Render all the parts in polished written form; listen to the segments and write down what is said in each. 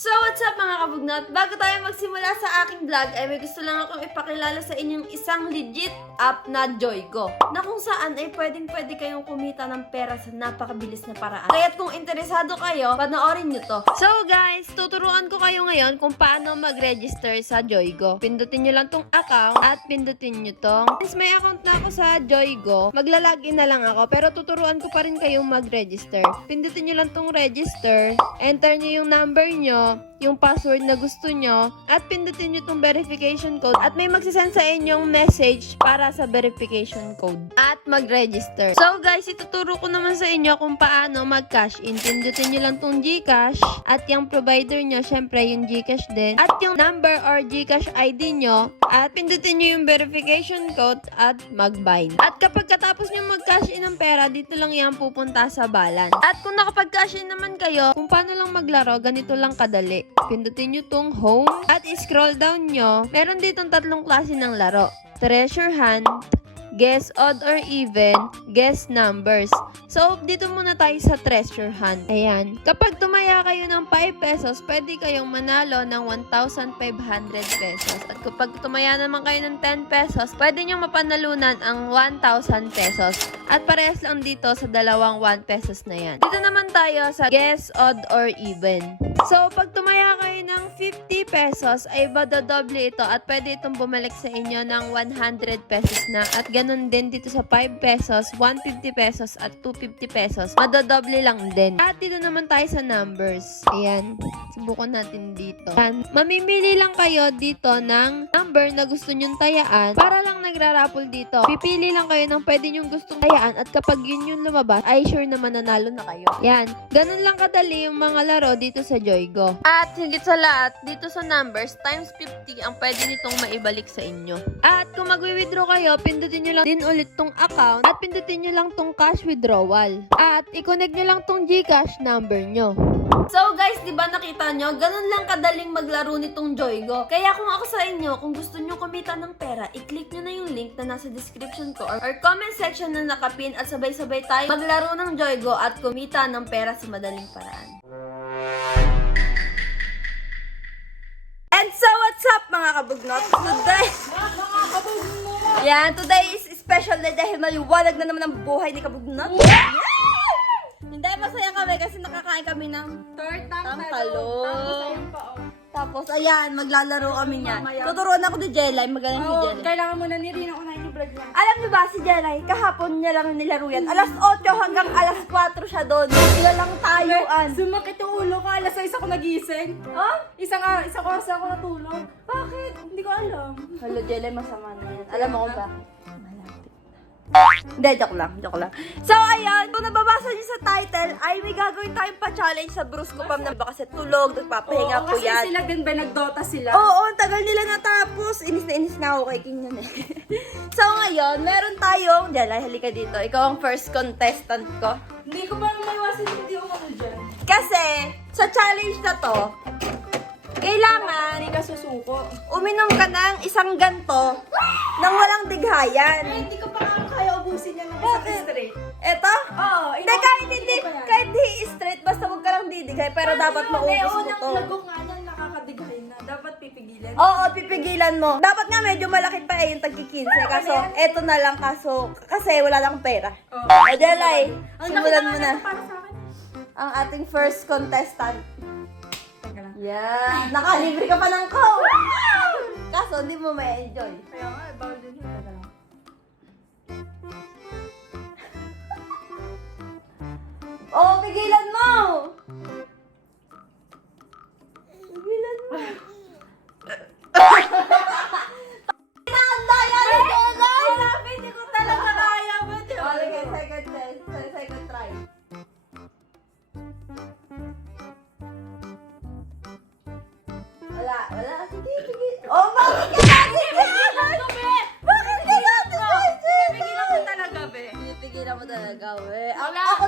So, what's up mga kabugnot? Bago tayo magsimula sa aking vlog, ay may gusto lang akong ipakilala sa inyong isang legit app na Joygo. Na kung saan ay pwede kayong kumita ng pera sa napakabilis na paraan. Kaya't kung interesado kayo, panoorin nyo to. So guys, tuturuan ko kayo ngayon kung paano mag-register sa Joygo. Pindutin nyo lang tong account at pindutin nyo tong. Since may account na ako sa Joygo, maglalagin na lang ako pero tuturuan ko pa rin kayong mag-register. Pindutin nyo lang tong register, enter nyo yung number nyo, yung password na gusto nyo, at pindutin nyo tong verification code at may magsasend sa inyong message para sa verification code at mag-register. So guys, ituturo ko naman sa inyo kung paano mag-cash in. Pindutin nyo lang tong GCash at yung provider nyo, syempre yung GCash din, at yung number or GCash ID nyo, at pindutin nyo yung verification code at mag-bind. At kapag katapos nyo mag-cash in ng pera, dito lang yan pupunta sa balance. At kung nakapag-cash in naman kayo, kung paano lang maglaro, ganito lang kadali. Pindutin nyo tong home at scroll down nyo. Meron ditong tatlong klase ng laro: treasure hunt, guess odd or even, guess numbers. So, dito muna tayo sa treasure hunt. Ayan. Kapag tumaya kayo ng 5 pesos, pwede kayong manalo ng 1,500 pesos. At kapag tumaya naman kayo ng 10 pesos, pwede nyo mapanalunan ang 1,000 pesos. At parehas lang dito sa dalawang 1 pesos na yan. Dito naman tayo sa guess odd or even. So, pag tumaya kayo ng 50 pesos, ay madodoble ito at pwede itong bumalik sa inyo ng 100 pesos na. At ganun din dito sa 5 pesos, 150 pesos at 250 pesos. Madodoble lang din. At dito naman tayo sa numbers. Ayan. Subukan natin dito. Ayan. Mamimili lang kayo dito ng number na gusto nyong tayaan. Para lang nagrarapol dito. Pipili lang kayo ng pwede nyong gustong tayaan at kapag yun yung lumabas, ay sure na mananalo na kayo. Ayan. Ganun lang kadali yung mga laro dito sa Joygo. At higit sa lahat, dito sa numbers, times 50 ang pwede nitong maibalik sa inyo. At kung magwi-withdraw kayo, pindutin nyo lang din ulit tong account at pindutin nyo lang tong cash withdrawal. At i-connect nyo lang tong GCash number nyo. So guys, di ba nakita nyo? Ganun lang kadaling maglaro nitong Joygo. Kaya kung ako sa inyo, kung gusto nyo kumita ng pera, i-click nyo na yung link na nasa description ko or comment section na nakapin at sabay-sabay tayo maglaro ng Joygo at kumita ng pera sa madaling paraan. And so, what's up mga kabugnot? Today is special day dahil maliwanag na naman ang buhay ni kabugnot. Hindi, masaya kami kasi nakakain kami ng tortang talong. Tapos, ayan, maglalaro kami niyan. Tuturuan ako ni Jelay, magaling si Jelay. Kailangan mo na ni Rina unahin yung vlog lang. Alam niyo ba si Jelay, kahapon niya lang nilaro yan. Alas 8 hanggang alas 4 siya doon. Sila lang tayuan. Sumakit yung ulo ko. Alas 6 ako nagising. Oh? Isang oras ako natulog. Bakit? Hindi ko alam. Hello, Jelay, masama na yan. Alam mo kung ba? Hindi, joke lang. So, ayun, kung nababasa niyo sa title, ay may gagawin tayong pa-challenge sa Brusco Pam na ba kasi tulog, nagpapahinga po kasi yan. sila din ba nagdota sila? Oo, ang tagal nila natapos. Inis na ako kay King yun eh. So, ngayon, meron tayong, Jelay, halika dito. Ikaw ang first contestant ko. Hindi ko ba maiwasin hindi ako dyan? Kasi, sa challenge na to, kailangan Hindi ka susuko. uminom ka ng isang ganto nang walang dighayan. Hindi ko pa nga kaya ubusin yan ng isang straight. Eto? Oo. Hindi, kahit di straight, basta huwag ka lang didighay, pero dapat maubos mo to. Lago nga yan, nakakadighay na. Dapat pipigilan. Oo, pipigilan mo. Dapat nga medyo malaki pa yung tagki-15. Kaso, eto na lang kasi wala lang pera. Oo. Adelay, Ang simulan mo na. Para sa akin. Ang ating first contestant. Teka lang. Yeah, nakalibre ka pa ng coke. Kaso, hindi mo ma-enjoy. Kaya nga, bawal din yun. Teka lang. Oo, pigilan mo! Pigilan mo. Pinakandaya ni Jelay! Hindi ko talaga kaya. Okay, second try. Wala. Sige. Oh, bakit ka natin? Bakit ka natin? Pigilan ko talaga, be. Pinipigilan mo talaga. gagawin. Wala. Ako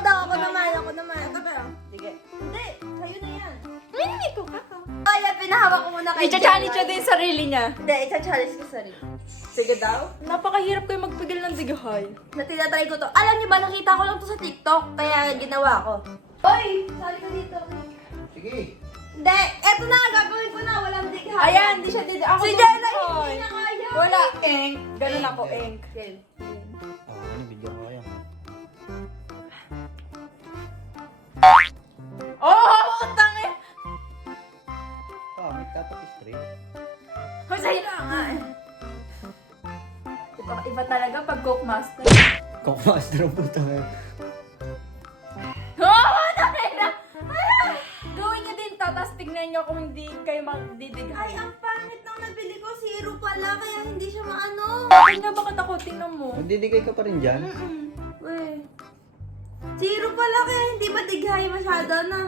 naman. Ito ba? Sige. Hindi, kayo na yan. Hindi ko kako. Ay, pinahawak ko muna kay I-challenge niya Jelay. din sarili niya. Hindi, i-challenge ko sarili. Sige daw. Napakahirap kayo magpigil ng digahay. Na tinatry ko to. Alam niyo ba, nakita ko lang to sa TikTok, kaya ginawa ko. Hoy, sali ka dito. Sige. Hindi, eto na, gagawin ko na, walang dighay. Ayan, hindi siya didi. Ako Si to, Jelay, Hoy. hindi na kaya. Wala, ink. Ganun ako, ink. Okay. Ano, video ko kaya. Oh, utang eh. May dapat straight. Masaya na nga eh. Iba talaga pag Coke Master. Cockmaster ang puta ngayon. Oh, nakita! Gawin niyo din to, tapos tignan niyo kung hindi kayo magdidighay. Ay, ang pangit nang nabili ko, zero pala, kaya hindi siya maano. Tingnan bakit ako, tingnan mo. Magdidigay ka pa rin dyan? Weh. Zero pala, kaya hindi madighay masyado na.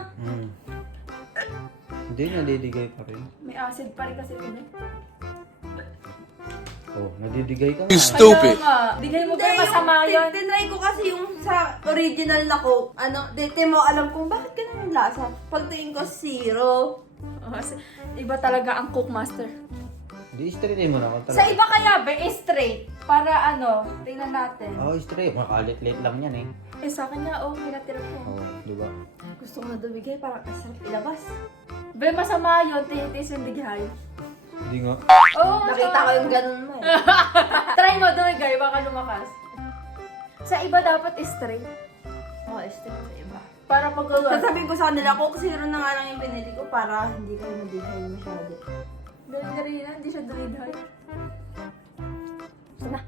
Hindi, nadidigay pa rin. May acid pa rin kasi ito. Oh, nadidigay ka nga. Kaya nga, digay mo kayo masama yun. Tinry ko kasi yung sa original na Coke. Dito mo alam kung bakit ganun yung lasa. Pagtingin ko, zero. Oh, kasi iba talaga ang Coke Master. Hindi, straight mo na ako Sa talaga. iba kaya ba, straight. Para tingnan natin. Oh, straight. Makalit-lit lang yan eh. Eh, sa akin nga, pinatira ko. Oh, di ba? Gusto ko na dumigay, parang asarap ilabas. Be, masama yun, tinitis yung dighay. Hindi nga. Oo, Nakita ko yung ganun mo eh. Try mo, dumigay, baka lumakas. Sa iba dapat straight. Oo, este ko sa iba. Para magawa. Sasabihin ko sa kanila, Coke zero na nga lang yung binili ko para hindi kayo madighay masyado. Dali na, hindi siya dumighay. Wala,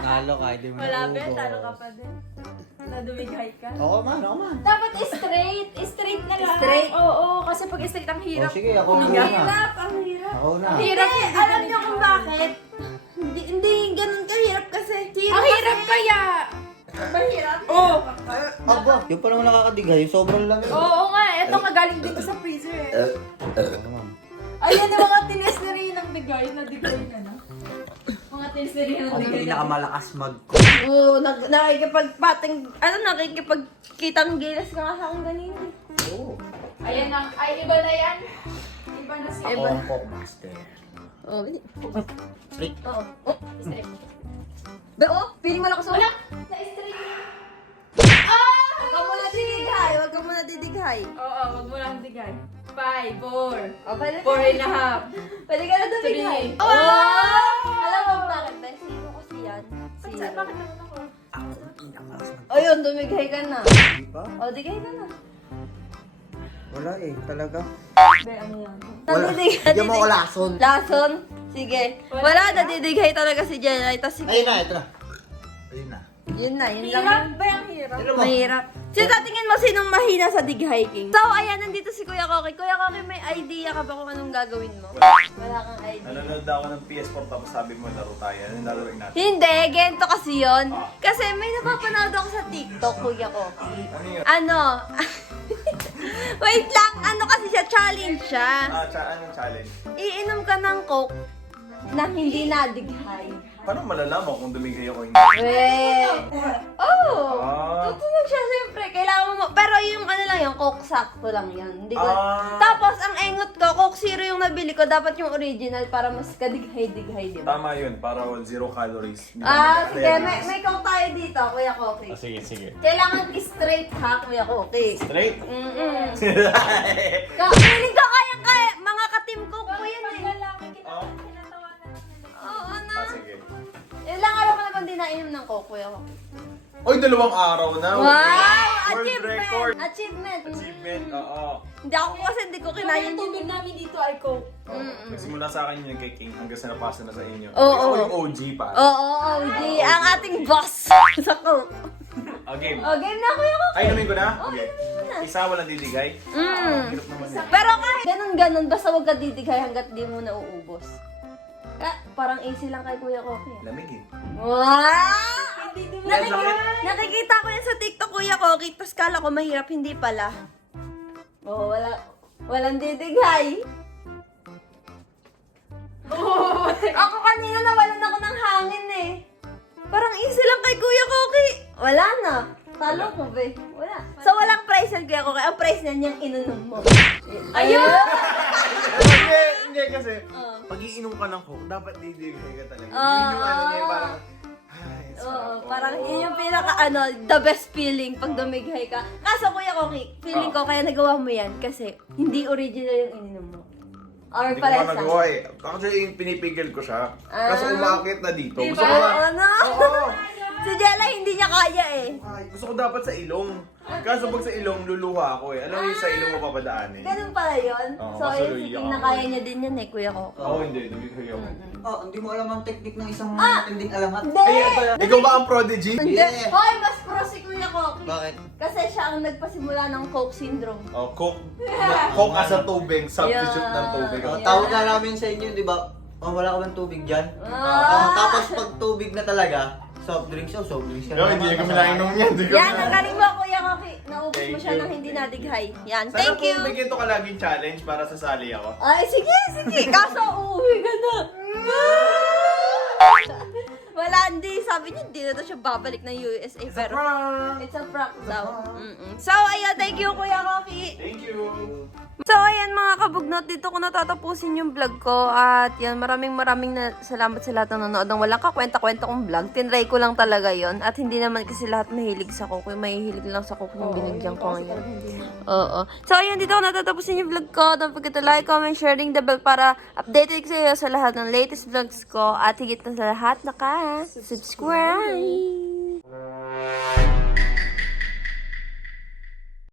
talo ka, hindi mo Malapit, naubos. talo ka pa din. Nadumighay ka. Ako man, ako man. Dapat straight. Straight na lang. Straight? Oo, kasi pag straight ang hirap. Oh, sige, ako Ang na. hirap, ang hirap. Ako na. Ang hirap. Hindi, alam niyo kung bakit? Hindi ganun kahirap kasi. Zero Ang hirap kasi. kaya. Mahirap? Oo. Aba, yung pa naman nakakadigay, sobrang lang yun. Oo nga, eto nga galing dito sa freezer eh. Ako man. Ayan yung mga tinis na rin ng bigay, nadigay ka na. Mga tinis na rin ng Ako bigay. pinakamalakas mag... Oo, nakikipagpating, nakikipagkitang gilas ka nga sa akin ganito. Oo. Ayan ang, ay iba na yan. Iba na si Ako Iba. ang Cockmaster. Oo, Straight. oo. Oh, Straight. piling mo lakas Wala! Sa straight. Huwag ka muna didighay, huwag ka muna didighay. Oo, wag mo lang digay. 5, 4, O, pwede 4 and a half. Pwede ka na dumighay. Three. Oh! Alam mo bakit ba? Zero kasi yan. Zero. Bakit naman ako? Ako ang pinakamalakas mag... O yun, dumighay ka na. Di ba? O, digay ka na. Wala eh, talaga. Be, ano yan? Wala. Bigyan mo ako lason. Lason? Sige. Wala, nadidighay talaga si Jelay. Tapos sige. Ayun na, ito na. Ayun na. Yun na, yun lang. Hirap ba yung hirap? Tignan mo. Mahirap. So, tatingin mo sinong mahina sa dig hiking. So, ayan, nandito si Kuya Koki. Kuya Koki, may idea ka ba kung anong gagawin mo? Wala kang idea. Nanonood ako ng PS4 tapos sabi mo laro tayo. Anong laruin natin? Hindi, gento kasi yon. Kasi may napapanood ako sa TikTok, Kuya Koki. Ano yun? Ano? Wait lang, ano kasi siya, challenge siya. Anong challenge? Iinom ka ng Coke na hindi nadighay. Paano malalaman kung dumigay ako hindi? Weh! Oh! Ah. Tutunog siya siyempre. Kailangan mo, pero yung ano lang yung Coke sakto lang yan. Hindi ko, Ah. Tapos, ang engot ko, Coke Zero yung nabili ko. Dapat yung original para mas kadighay-dighay, di ba? Tama yun, para 0 calories. Hindi Ah, ka sige. mag-diabetes. May Coke tayo dito, Kuya Koki. Sige, sige. Kailangan straight ha, Kuya Koki. Straight? Mm-mm. Feeling ko kaya mga ka-team Coke po yan eh. Lalaki kita, Oh. tinatawanan namin. Oo na. Sige. Ilang araw ka na bang di nainom ng Coke, Kuya Koki? Oy, 2 araw na. Wow! World Achievement! record. Achievement! Achievement, oo. Hindi ako kasi hindi ko Kaya kinaya yung tubig namin dito ay Coke. Nagsimula sa akin yun kay King hanggang sa napasa na sa inyo. Oo. Ako yung OG pa. Oo, OG. Ang ating boss sa Coke. Game. O, game na, Kuya Koki. Ay, inumin ko na? Oo, Okay. inumin mo na. Isa walang didigay? Hirap naman yun. Pero kahit ganun-ganun, basta huwag ka didigay hanggat di mo nauubos. Parang easy lang kay Kuya Koki. Lamig eh. Wow! Yan, sakit. Nakikita ko yan sa TikTok, Kuya Koki. Tapos kala ko mahirap, hindi pala. Oo, walang didigay. Ako kanina nawalan ako ng hangin eh. Parang easy lang kay Kuya Koki. Wala na. Talo ko, be. Wala. So, walang price yan, Kuya Koki. Ang price niyan yung inunom mo. Ayun! Hindi kasi, pag iinom ka ng Coke, dapat didigay ka talaga. Yun yung ano niya, parang, ay, Oo, sarap. parang yun yung pinaka the best feeling pag dumighay ka. Kaso Kuya Koki, feeling ko kaya nagawa mo yan kasi hindi original yung ininom mo. Or Hindi ko pa paresa. nagawa eh. Actually, pinipigil ko siya. Kaso umakit na dito. Diba? Gusto ko na, Ano? Oo. Si Jella hindi niya kaya eh. Ay, gusto ko dapat sa ilong. Kaso pag sa ilong, luluha ako eh. Alam mo yung sa ilong mo papadaanin. Ganun pala yun. Oo, So, kaso yun, luya sige, ka. nakaya niya din yan eh, Kuya Koki. Oo, hindi. Dumigay ako. Oh, hindi mo alam ang technique ng isang matinding alamat. Hindi! Ikaw ba ang prodigy? Hindi! Yeah. Hoy, mas pro si Kuya Koki. Bakit? Kasi siya ang nagpasimula ng Coke syndrome. Oh, Coke. Coke as a tubig. Substitute ng tubig. Oh, Yeah. tawag na namin sa inyo, di ba? Oh, wala ka bang tubig dyan? Tapos pag tubig na talaga, soft drinks ka Yo, hindi kami nainom yan. Hindi kami Yan, ang galing mo, Kuya Koki. Naubos mo Thank siya you. nang hindi nadighay. Yan, Sana thank you. kung bigyan to ka laging challenge para sasali ako. Ay, sige, sige. Kaso, uuwi ka na. Wala, hindi. Sabi niya, hindi na daw siya babalik ng USA. Pero, it's a prank daw. So, ayan, thank you, Kuya Koki. Thank you. So, ayan mga kabugnot, dito ko natatapusin yung vlog ko. At yan, maraming na salamat sa lahat ng nanonood ng walang kakwenta-kwenta kong vlog. Tinry ko lang talaga yon. At hindi naman kasi lahat mahilig sa coke. Yung mahihilig lang sa coke yung binigyan ko ngayon. Oo. So, ayan, dito ko natatapusin yung vlog ko. Don't forget to like, comment, sharing the bell para updated kayo sa lahat ng latest vlogs ko. At higit na sa lahat, subscribe!